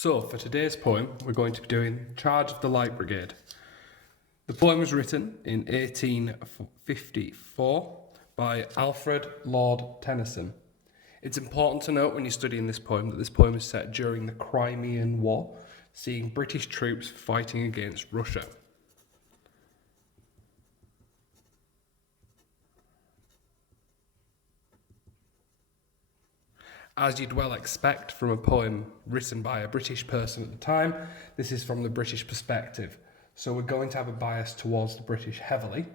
So, for today's poem, we're going to be doing Charge of the Light Brigade. The poem was written in 1854 by Alfred Lord Tennyson. It's important to note when you're studying this poem that this poem is set during the Crimean War, seeing British troops fighting against Russia. As you'd well expect from a poem written by a British person at the time, this is from the British perspective. So we're going to have a bias towards the British heavily.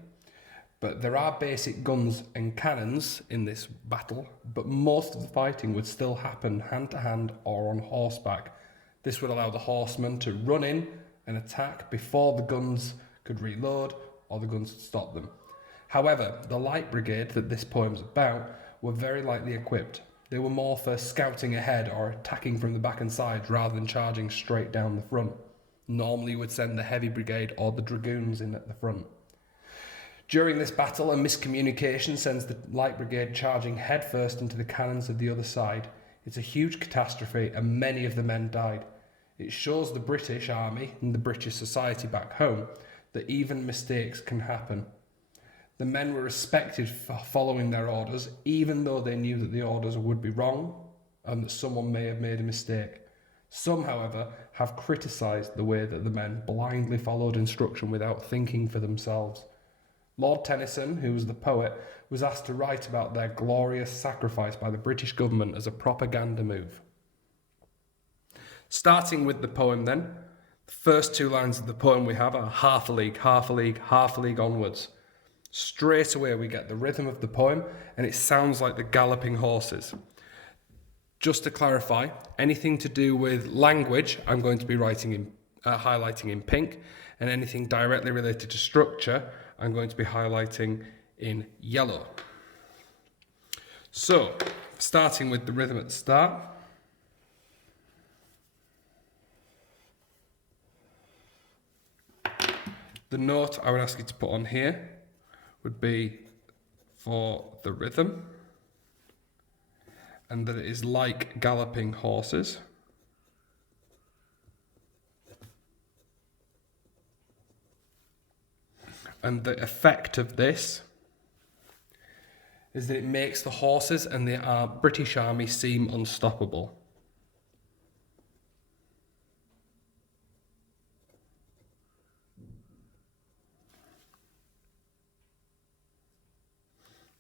But there are basic guns and cannons in this battle, but most of the fighting would still happen hand to hand or on horseback. This would allow the horsemen to run in and attack before the guns could reload or the guns could stop them. However, the Light Brigade that this poem's about were very lightly equipped. They were more for scouting ahead or attacking from the back and sides rather than charging straight down the front. Normally you would send the Heavy Brigade or the Dragoons in at the front. During this battle, a miscommunication sends the Light Brigade charging headfirst into the cannons of the other side. It's a huge catastrophe and many of the men died. It shows the British Army and the British society back home that even mistakes can happen. The men were respected for following their orders, even though they knew that the orders would be wrong and that someone may have made a mistake. Some, however, have criticised the way that the men blindly followed instruction without thinking for themselves. Lord Tennyson, who was the poet, was asked to write about their glorious sacrifice by the British government as a propaganda move. Starting with the poem then, the first two lines of the poem we have are half a league, half a league, half a league onwards. Straight away we get the rhythm of the poem and it sounds like the galloping horses. Just to clarify, anything to do with language I'm going to be highlighting in pink, and anything directly related to structure I'm going to be highlighting in yellow. So, starting with the rhythm at the start. The note I would ask you to put on here would be for the rhythm, and that it is like galloping horses. And the effect of this is that it makes the horses and the British Army seem unstoppable.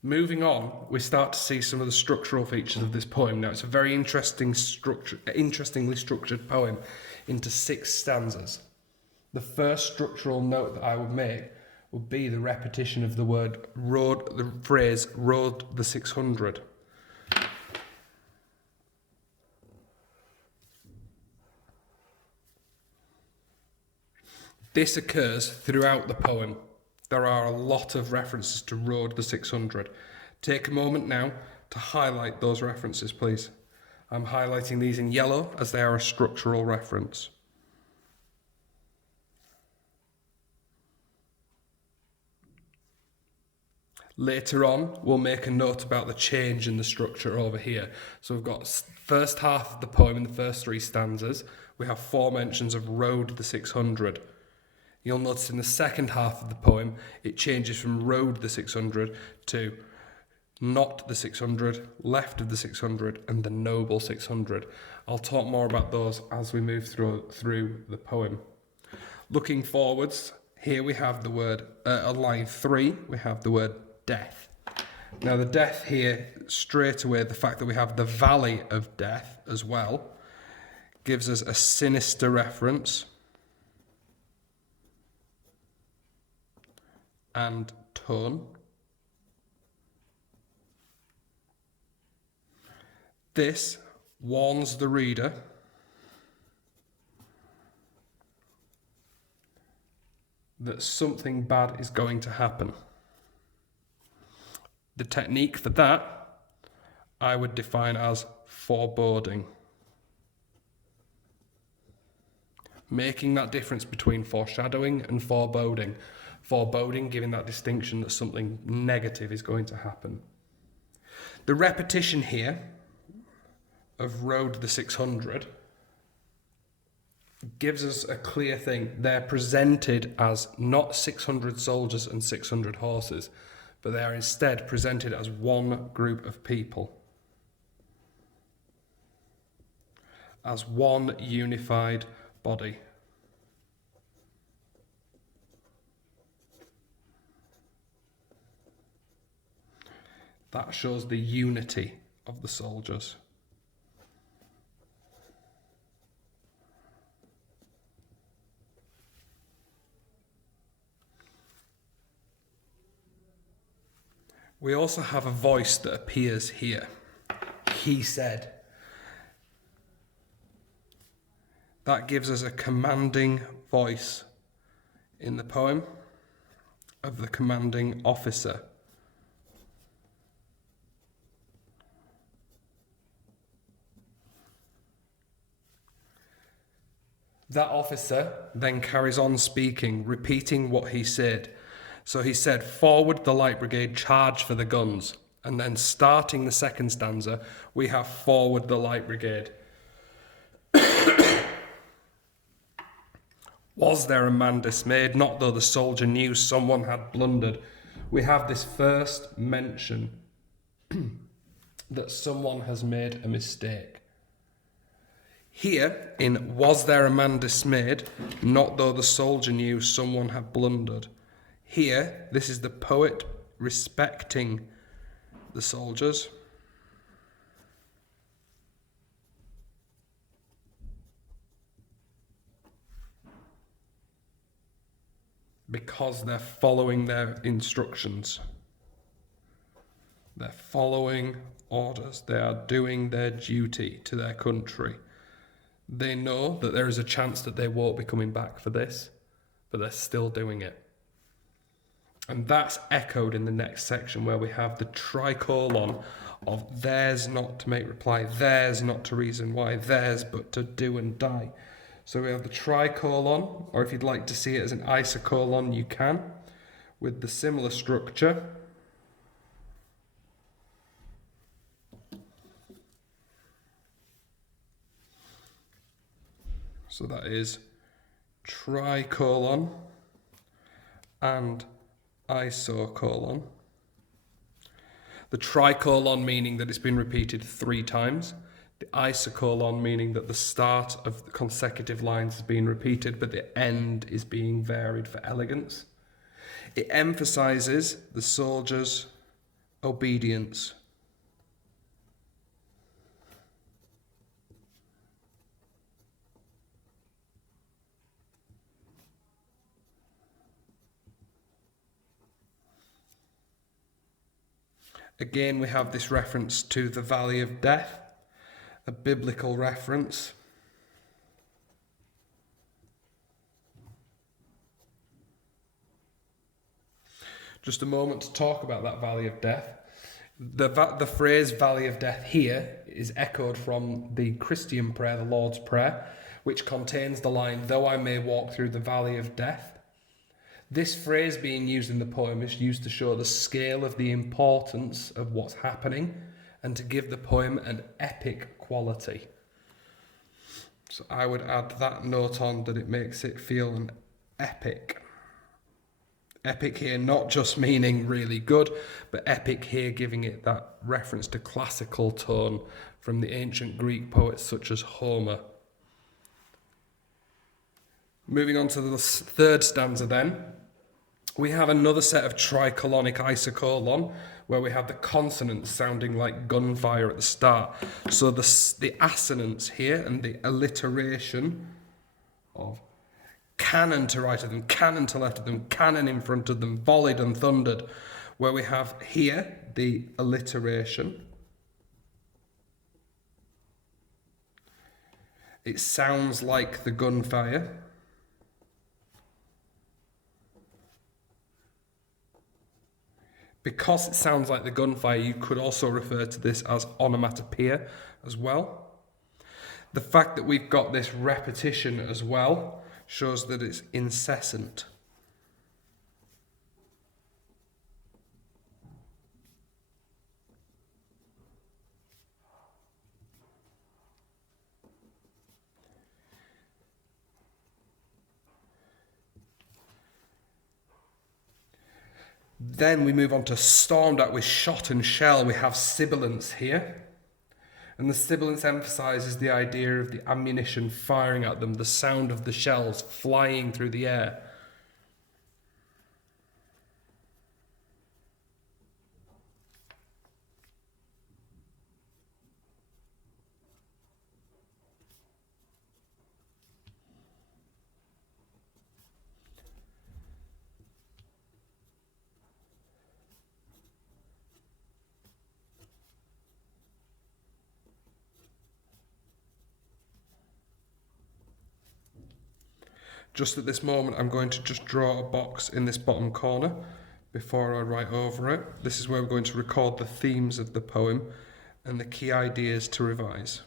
Moving on, we start to see some of the structural features of this poem. Now, it's a very interestingly structured poem into 6 stanzas. The first structural note that I would make would be the repetition of the phrase rode the 600. This occurs throughout the poem. There are a lot of references to rode the 600. Take a moment now to highlight those references, please. I'm highlighting these in yellow as they are a structural reference. Later on, we'll make a note about the change in the structure over here. So we've got first half of the poem in the first 3 stanzas. We have 4 mentions of rode the 600. You'll notice in the second half of the poem, it changes from rode the 600 to not the 600, left of the 600, and the noble 600. I'll talk more about those as we move through the poem. Looking forwards, here we have the word, on line 3, we have the word death. Now the death here, straight away, the fact that we have the valley of death as well, gives us a sinister reference. And tone. This warns the reader that something bad is going to happen. The technique for that I would define as foreboding. Making that difference between foreshadowing and foreboding. Foreboding, giving that distinction that something negative is going to happen. The repetition here of rode the 600 gives us a clear thing. They're presented as not 600 soldiers and 600 horses, but they are instead presented as one group of people, as one unified body. That shows the unity of the soldiers. We also have a voice that appears here. He said. That gives us a commanding voice in the poem of the commanding officer. That officer then carries on speaking, repeating what he said. So he said, "Forward the light brigade, charge for the guns." And then starting the second stanza, we have "Forward the light brigade." Was there a man dismayed? Not though the soldier knew someone had blundered. We have this first mention that someone has made a mistake. Here, in "Was there a man dismayed? Not though the soldier knew someone had blundered." Here, this is the poet respecting the soldiers. Because they're following their instructions. They're following orders. They are doing their duty to their country. They know that there is a chance that they won't be coming back for this, but they're still doing it. And that's echoed in the next section where we have the tricolon of "theirs not to make reply, theirs not to reason why, theirs but to do and die." So we have the tricolon, or if you'd like to see it as an isocolon, you can, with the similar structure. So that is tricolon and isocolon. The tricolon meaning that it's been repeated 3 times. The isocolon meaning that the start of the consecutive lines has been repeated, but the end is being varied for elegance. It emphasizes the soldier's obedience. Again, we have this reference to the Valley of Death, a biblical reference. Just a moment to talk about that Valley of Death. The phrase Valley of Death here is echoed from the Christian prayer, the Lord's Prayer, which contains the line, "Though I may walk through the valley of death." This phrase being used in the poem is used to show the scale of the importance of what's happening and to give the poem an epic quality. So I would add that note on, that it makes it feel an epic. Epic here not just meaning really good, but epic here giving it that reference to classical tone from the ancient Greek poets such as Homer. Moving on to the third stanza then, we have another set of tricolonic isocolon where we have the consonants sounding like gunfire at the start. So the assonance here and the alliteration of cannon to right of them, cannon to left of them, cannon in front of them, volleyed and thundered, where we have here the alliteration. It sounds like the gunfire. Because it sounds like the gunfire, you could also refer to this as onomatopoeia as well. The fact that we've got this repetition as well shows that it's incessant. Then we move on to stormed at with shot and shell. We have sibilance here. And the sibilance emphasises the idea of the ammunition firing at them, the sound of the shells flying through the air. Just at this moment, I'm going to just draw a box in this bottom corner before I write over it. This is where we're going to record the themes of the poem and the key ideas to revise.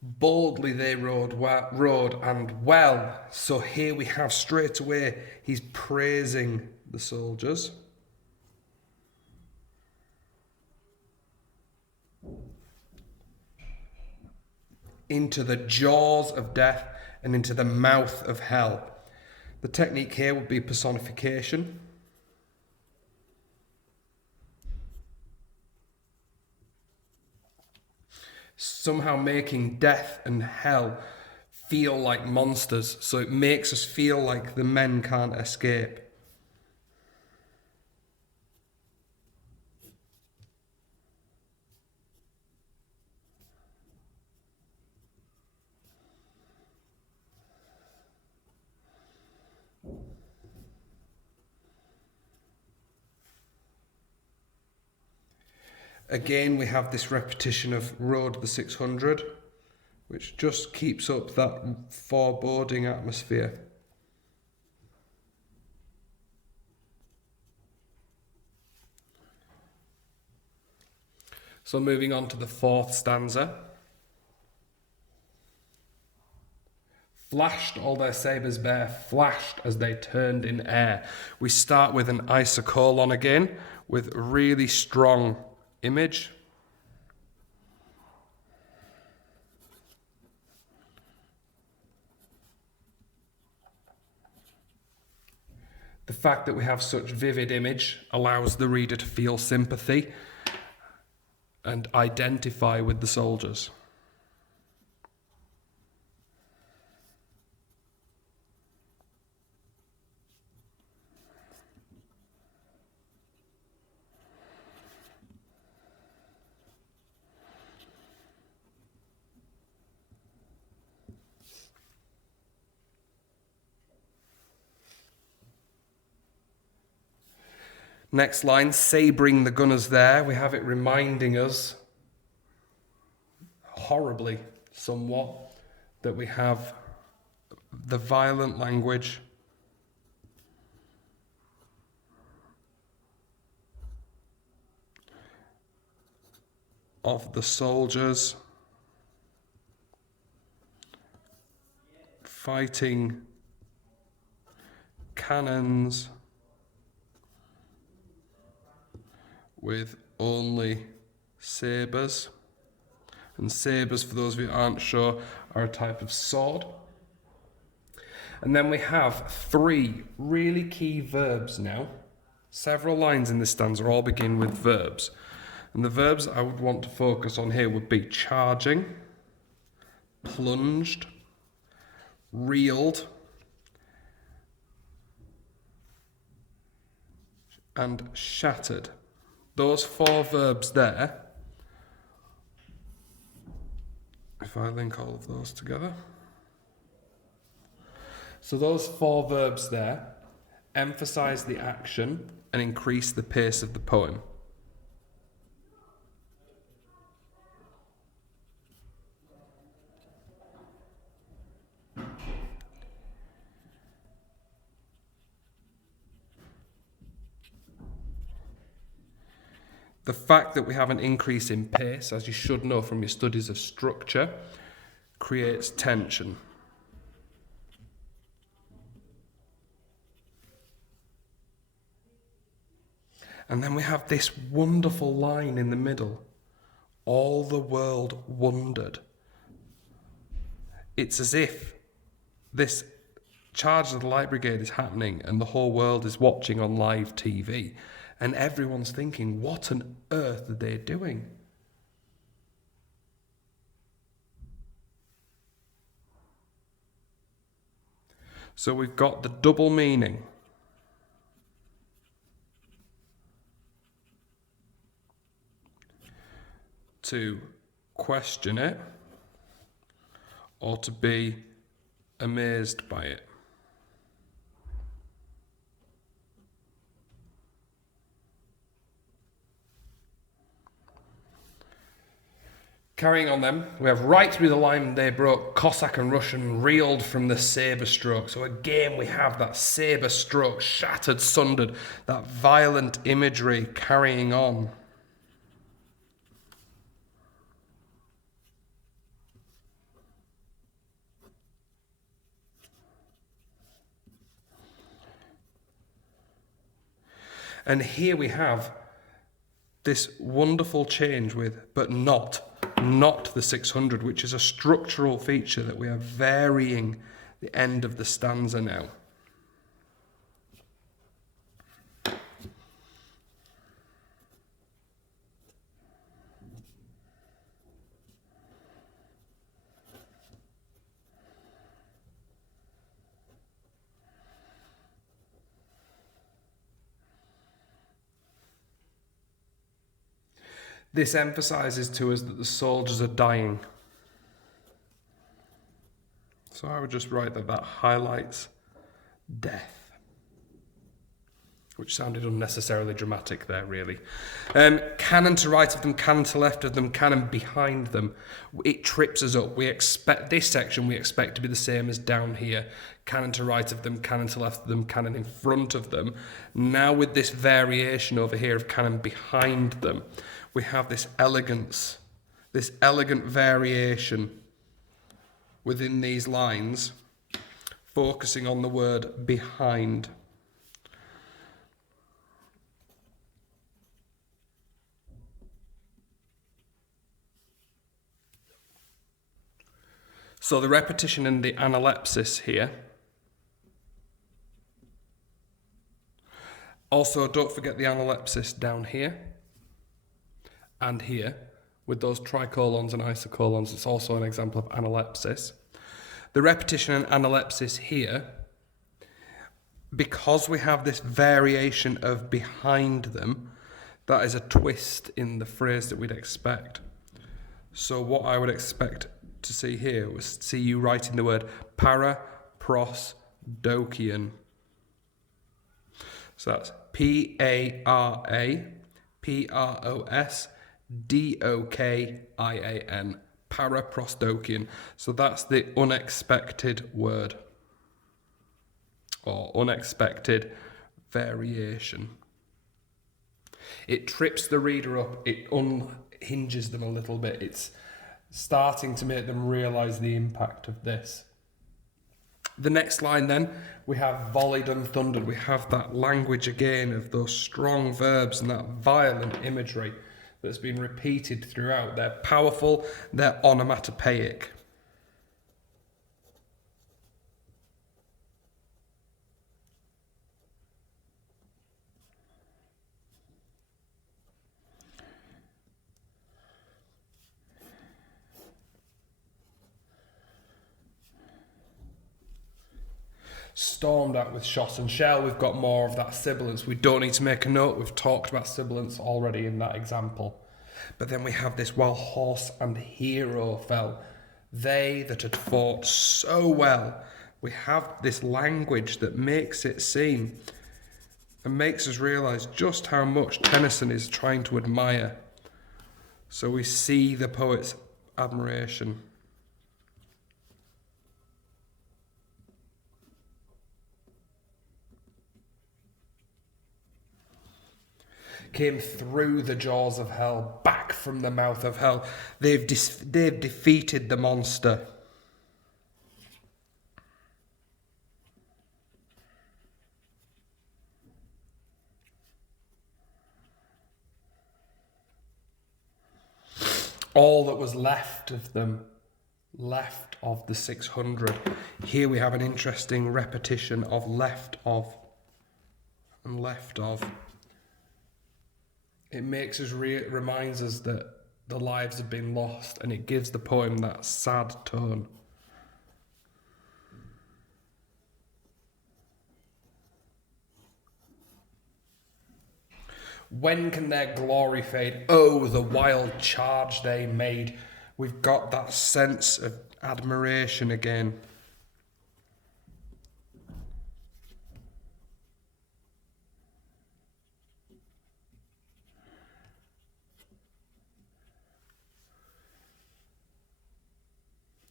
Boldly they rode and well. So here we have straight away, he's praising the soldiers. Into the jaws of death and into the mouth of hell. The technique here would be personification. Somehow making death and hell feel like monsters, so it makes us feel like the men can't escape. Again, we have this repetition of Road the 600, which just keeps up that foreboding atmosphere. So moving on to the fourth stanza. Flashed all their sabres bare, flashed as they turned in air. We start with an isocolon again, with really strong image. The fact that we have such vivid image allows the reader to feel sympathy and identify with the soldiers. Next line, sabring the gunners there. We have it reminding us, horribly somewhat, that we have the violent language of the soldiers fighting cannons with only sabres. And sabres, for those of you who aren't sure, are a type of sword. And then we have three really key verbs now. Several lines in this stanza all begin with verbs. And the verbs I would want to focus on here would be charging, plunged, reeled, and shattered. Those four verbs there, if I link all of those together. So those four verbs there emphasize the action and increase the pace of the poem. The fact that we have an increase in pace, as you should know from your studies of structure, creates tension. And then we have this wonderful line in the middle. All the world wondered. It's as if this charge of the Light Brigade is happening and the whole world is watching on live TV. And everyone's thinking, what on earth are they doing? So we've got the double meaning. To question it or to be amazed by it. Carrying on then, we have right through the line they broke, Cossack and Russian reeled from the sabre stroke. So again we have that sabre stroke, shattered, sundered, that violent imagery carrying on. And here we have this wonderful change with, but not the 600, which is a structural feature that we are varying the end of the stanza now. This emphasizes to us that the soldiers are dying. So I would just write that highlights death, which sounded unnecessarily dramatic there, really. Cannon to right of them, cannon to left of them, cannon behind them. It trips us up. We expect this section, we expect to be the same as down here. Cannon to right of them, cannon to left of them, cannon in front of them. Now with this variation over here of cannon behind them, we have this elegance, this elegant variation within these lines, focusing on the word behind. So the repetition and the analepsis here. Also, don't forget the analepsis down here and here with those tricolons and isocolons. It's also an example of analepsis. The repetition and analepsis here, because we have this variation of behind them, that is a twist in the phrase that we'd expect. So what I would expect to see here was see you writing the word para-pros-dokian. So that's P-A-R-A-P-R-O-S-D-O-K-I-A-N, para-pros-dokian. So that's the unexpected word or unexpected variation. It trips the reader up, it unhinges them a little bit. It's starting to make them realise the impact of this. The next line then, we have volleyed and thundered. We have that language again of those strong verbs and that violent imagery that's been repeated throughout. They're powerful, they're onomatopoeic. Stormed at with shot and shell, we've got more of that sibilance. We don't need to make a note, we've talked about sibilance already in that example. But then we have this, while horse and hero fell, they that had fought so well. We have this language that makes it seem and makes us realise just how much Tennyson is trying to admire. So we see the poet's admiration. Came through the jaws of hell, back from the mouth of hell. They've defeated the monster. all that was left of them, left of the 600. Here we have an interesting repetition of left of and left of. It makes us reminds us that the lives have been lost, and it gives the poem that sad tone. When can their glory fade? Oh, the wild charge they made. We've got that sense of admiration again.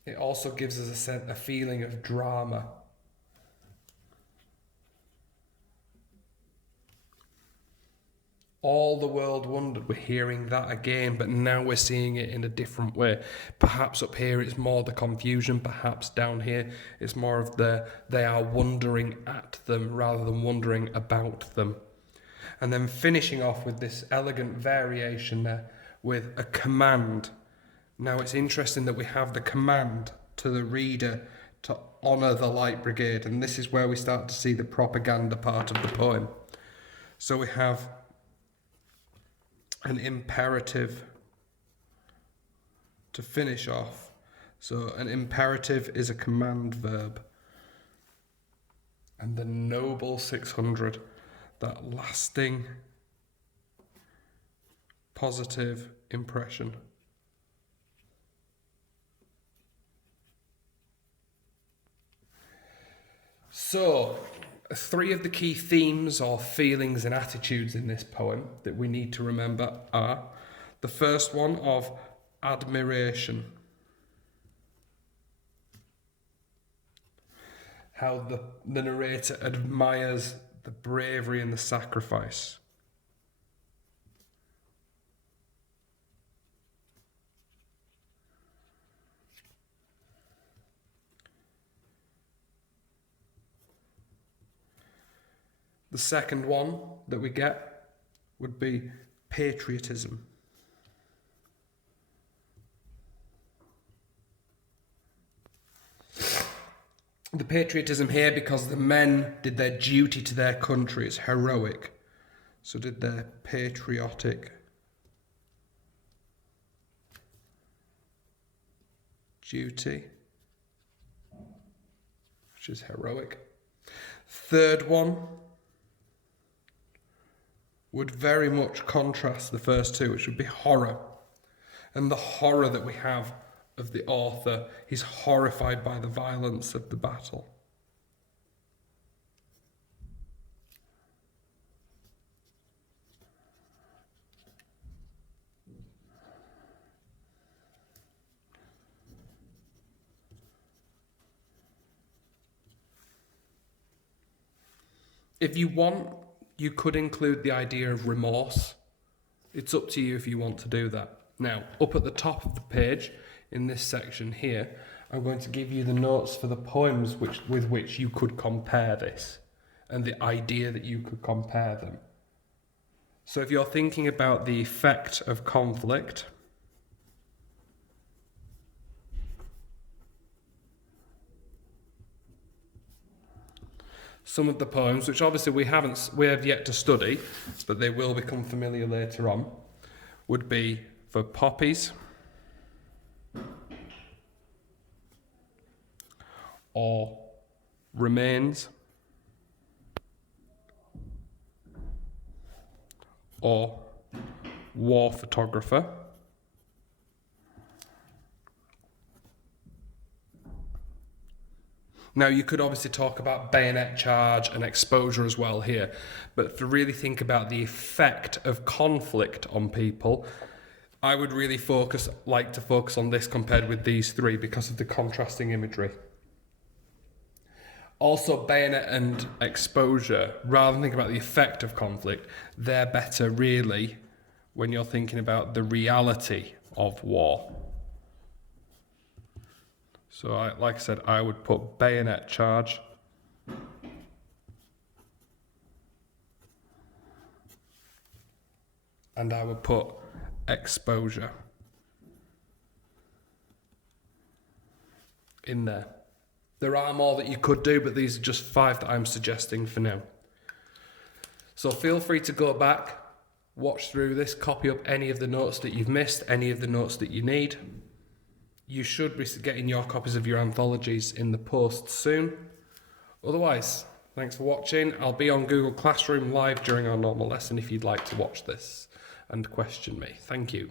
It also gives us a feeling of drama. All the world wondered. We're hearing that again, but now we're seeing it in a different way. Perhaps up here it's more the confusion, perhaps down here it's more of they are wondering at them rather than wondering about them. And then finishing off with this elegant variation there with a command. Now it's interesting that we have the command to the reader to honour the Light Brigade, and this is where we start to see the propaganda part of the poem. So we have an imperative to finish off. So an imperative is a command verb. And the noble 600, that lasting positive impression. So, 3 of the key themes or feelings and attitudes in this poem that we need to remember are the first one of admiration. How the narrator admires the bravery and the sacrifice. The second one that we get would be patriotism. The patriotism here, because the men did their duty to their country, it's heroic. So did their patriotic duty, which is heroic. Third one would very much contrast the first two, which would be horror. And the horror that we have of the author, he's horrified by the violence of the battle. If you want, you could include the idea of remorse. It's up to you if you want to do that. Now, up at the top of the page, in this section here, I'm going to give you the notes for the poems with which you could compare this, and the idea that you could compare them. So if you're thinking about the effect of conflict, some of the poems, which obviously we have yet to study, but they will become familiar later on, would be for poppies, or remains, or war photographer, now you could obviously talk about bayonet charge and exposure as well here, but to really think about the effect of conflict on people, I would really like to focus on this compared with these 3 because of the contrasting imagery. Also, bayonet and exposure, rather than thinking about the effect of conflict, they're better really when you're thinking about the reality of war. So, like I said, I would put bayonet charge. And I would put exposure. in there. There are more that you could do, but these are just 5 that I'm suggesting for now. So feel free to go back, watch through this, copy up any of the notes that you've missed, any of the notes that you need. You should be getting your copies of your anthologies in the post soon. Otherwise, thanks for watching. I'll be on Google Classroom live during our normal lesson if you'd like to watch this and question me. Thank you.